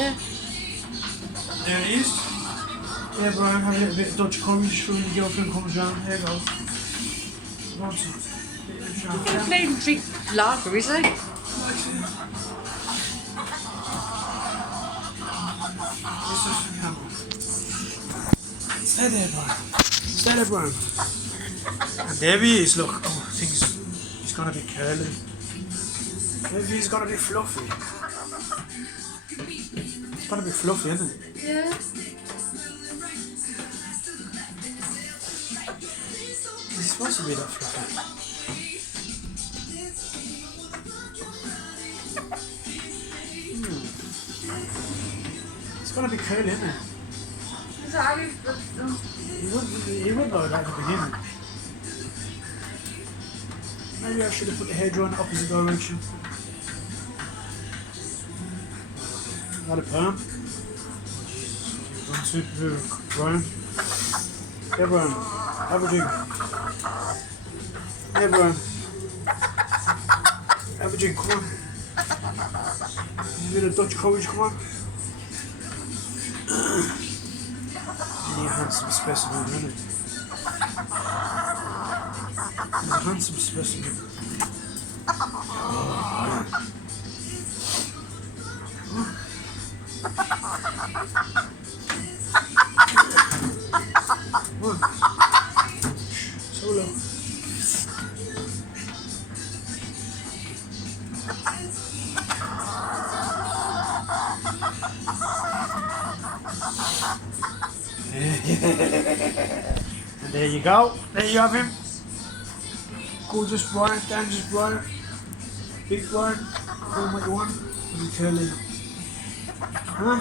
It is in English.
Yeah. There it is. Yeah, Brian, have a little bit of Dutch courage when your girlfriend comes round. Here you go. He's not playing drink lager, is he? Stay there, Brian. Stay there, Brian. And there he is, look. Oh, I think he's gonna be curly. Maybe he's gonna be fluffy. It's gonna be fluffy, isn't it? Yeah. He's supposed to be that fluffy. It's gonna be curly, isn't it? Is that how he looks done? He wouldn't know that at the beginning. Maybe I should have put the hairdryer in the opposite direction. Not a perm. Jesus, you've done too, Brian. Yeah, Brian. Have a drink. Yeah, Brian. Have a drink, come on. A bit of Dutch courage, come on. Really a handsome specimen, isn't it? He's a handsome specimen. Oh, man. Come on. Solo. And there you go. There you have him. Gorgeous Brian, dangerous Brian, big Brian. Call him what you want. Curly. Huh?